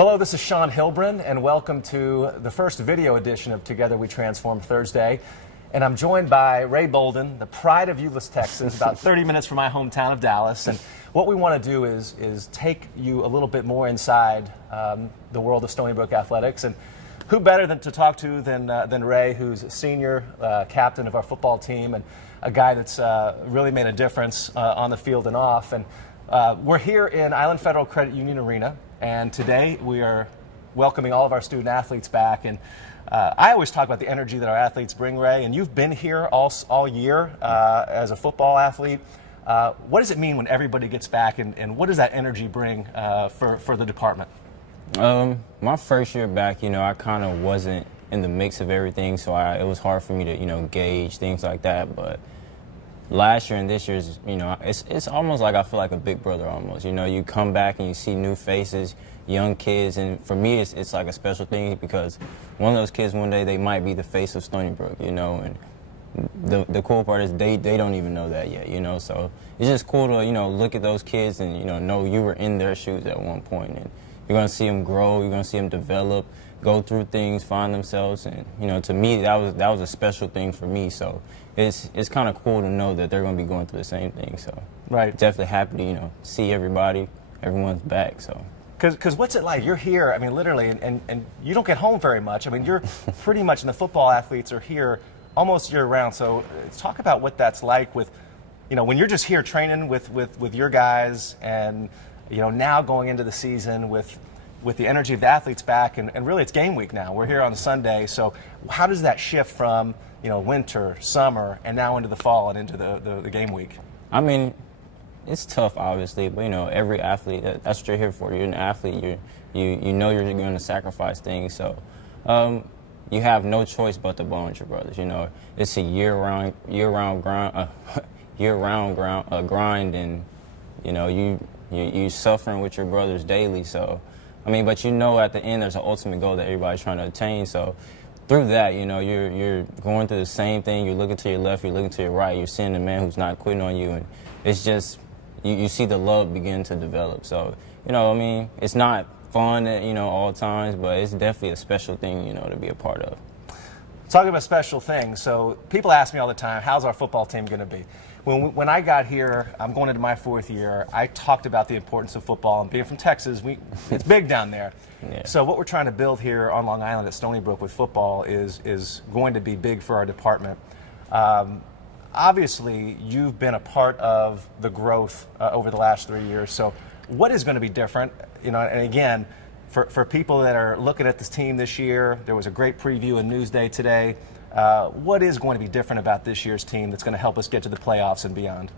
Hello, this is Sean Hilbrun, and welcome to the first video edition of Together We Transform Thursday. And I'm joined by Ray Bolden, the pride of Euless, Texas, about 30 minutes from my hometown of Dallas. And what we want to do is take you a little bit more inside the world of Stony Brook athletics. And who better than to talk to than Ray, who's senior captain of our football team and a guy that's really made a difference on the field and off. And we're here in Island Federal Credit Union Arena, and today we are welcoming all of our student athletes back. And I always talk about the energy that our athletes bring, Ray, and you've been here all year as a football athlete. What does it mean when everybody gets back, and what does that energy bring for the department? My first year back, I kind of wasn't in the mix of everything, so it was hard for me to, gauge things like that. But last year and this year's, it's almost like I feel like a big brother almost. You come back and you see new faces, young kids, and for me it's like a special thing because one of those kids one day they might be the face of Stony Brook, and the cool part is they don't even know that yet, so it's just cool to, look at those kids and, know you were in their shoes at one point, and you're going to see them grow, you're going to see them develop, go through things, find themselves, and, to me that was a special thing for me, so it's kind of cool to know that they're going to be going through the same thing, so right. Definitely happy to, see everyone's back, so. Because what's it like? You're here, literally, and you don't get home very much. You're pretty much, and the football athletes are here almost year-round. So talk about what that's like with, when you're just here training with your guys and, now going into the season with the energy of the athletes back, and really it's game week now. We're here on Sunday. So how does that shift from, winter, summer, and now into the fall and into the game week? It's tough, obviously, but every athlete, that's what you're here for. You're an athlete. You know you're going to sacrifice things. So you have no choice but to bond with your brothers. It's a year-round grind, and you suffering with your brothers daily. So but at the end there's an ultimate goal that everybody's trying to attain. So through that, you're going through the same thing. You're looking to your left, you're looking to your right. You're seeing the man who's not quitting on you, and it's just. You see the love begin to develop. So, it's not fun at, all times, but it's definitely a special thing, to be a part of. Talking about special things, so people ask me all the time, how's our football team going to be? When I got here, I'm going into my fourth year, I talked about the importance of football, and being from Texas, it's big down there. Yeah. So what we're trying to build here on Long Island at Stony Brook with football is going to be big for our department. Obviously, you've been a part of the growth over the last 3 years. So what is going to be different? And again, for people that are looking at this team this year, there was a great preview in Newsday today. What is going to be different about this year's team that's going to help us get to the playoffs and beyond?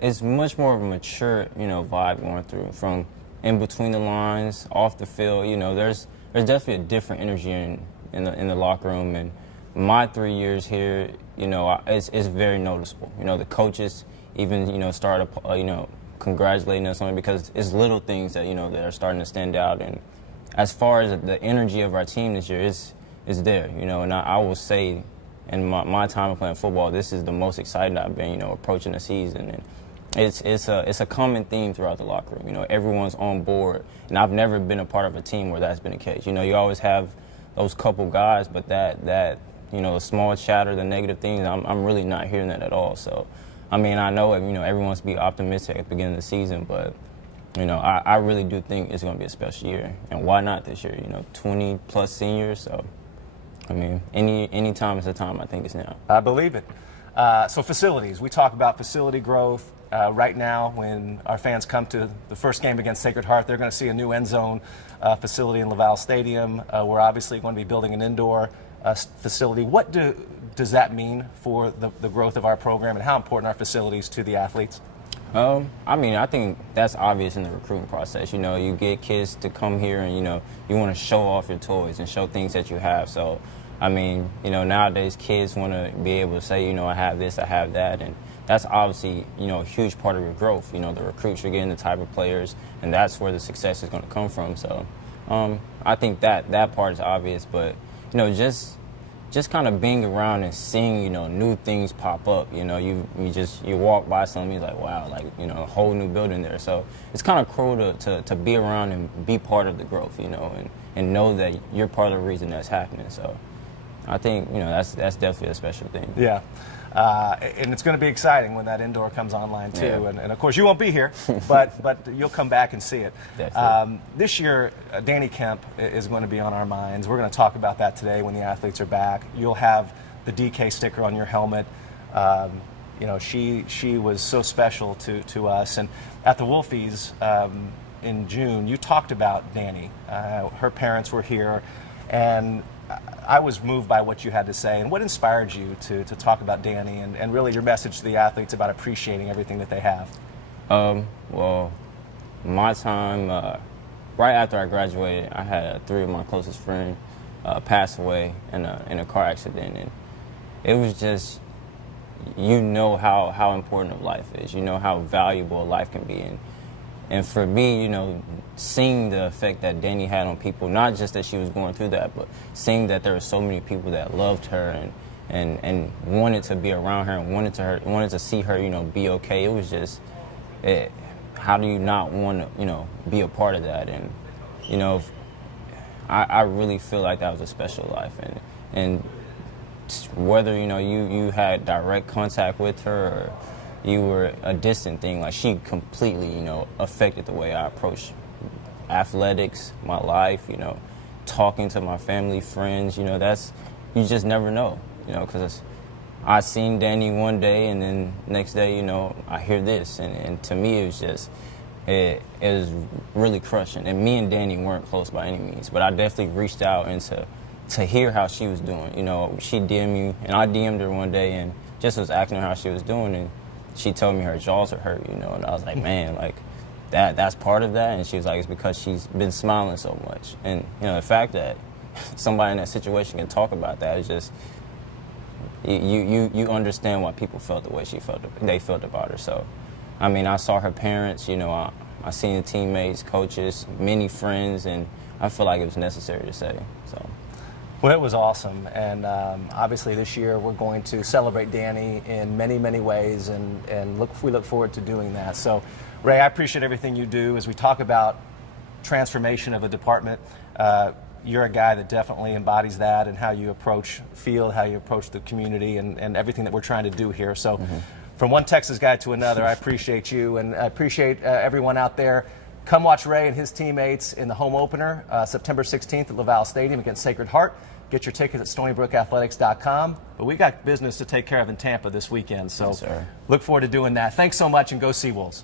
It's much more of a mature, vibe going through from in between the lines, off the field. There's definitely a different energy in the locker room, and my 3 years here, it's very noticeable. The coaches even, started, congratulating us on it because it's little things that, that are starting to stand out. And as far as the energy of our team this year, is there, and I will say in my time of playing football, this is the most excited I've been, approaching the season. And it's a common theme throughout the locker room. Everyone's on board, and I've never been a part of a team where that's been the case. You always have those couple guys, but that the small chatter, the negative things, I'm really not hearing that at all. So, I know, everyone wants to be optimistic at the beginning of the season, but, I really do think it's going to be a special year. And why not this year? 20-plus seniors. So, any time is a time. I think it's now. I believe it. So facilities. We talk about facility growth. Right now, when our fans come to the first game against Sacred Heart, they're going to see a new end zone facility in Laval Stadium. We're obviously going to be building an indoor facility. What does that mean for the growth of our program, and how important are facilities to the athletes? I think that's obvious in the recruiting process. You get kids to come here and, you want to show off your toys and show things that you have. So, nowadays kids want to be able to say, I have this, I have that. And that's obviously, a huge part of your growth. The recruits you're getting, the type of players, and that's where the success is going to come from. So, I think that part is obvious. But, just just kind of being around and seeing, new things pop up. You walk by something, you're like, wow, like, a whole new building there. So it's kind of cool to be around and be part of the growth, and know that you're part of the reason that's happening. So I think, that's definitely a special thing. Yeah. And it's going to be exciting when that indoor comes online too. Yeah. And of course you won't be here, but you'll come back and see it. This year, Dani Kemp is going to be on our minds. We're going to talk about that today when the athletes are back. You'll have the DK sticker on your helmet. She was so special to us. And at the Wolfies in June, you talked about Dani. Her parents were here, and I was moved by what you had to say. And what inspired you to talk about Dani and really your message to the athletes about appreciating everything that they have? Well, my time, right after I graduated, I had 3 of my closest friends pass away in a car accident. And it was just, how important life is. How valuable life can be. And for me, seeing the effect that Dani had on people, not just that she was going through that, but seeing that there were so many people that loved her and wanted to be around her and wanted to see her, be okay. It was just, how do you not want to, be a part of that? And, I really feel like that was a special life. And whether, you had direct contact with her or you were a distant thing, like she completely, affected the way I approach athletics, my life, talking to my family, friends, you just never know, because I seen Dani one day and then next day, I hear this. And to me, it was just, it was really crushing. And me and Dani weren't close by any means, but I definitely reached out and to hear how she was doing. She DM'd me, and I DM'd her one day and just was asking her how she was doing. And she told me her jaws are hurt, and I was like, man, like, that's part of that. And she was like, it's because she's been smiling so much. And, the fact that somebody in that situation can talk about that is just, you understand why people felt the way they felt about her. So, I mean, I saw her parents, I seen the teammates, coaches, many friends, and I feel like it was necessary to say, so. Well, it was awesome, and obviously this year we're going to celebrate Dani in many, many ways, and we look forward to doing that. So, Ray, I appreciate everything you do as we talk about transformation of a department. You're a guy that definitely embodies that, and how you approach field, how you approach the community, and everything that we're trying to do here. So, from one Texas guy to another, I appreciate you, and I appreciate everyone out there. Come watch Ray and his teammates in the home opener, September 16th at Laval Stadium against Sacred Heart. Get your tickets at StonyBrookAthletics.com. But we got business to take care of in Tampa this weekend, so yes, sir. Look forward to doing that. Thanks so much, and go Seawolves.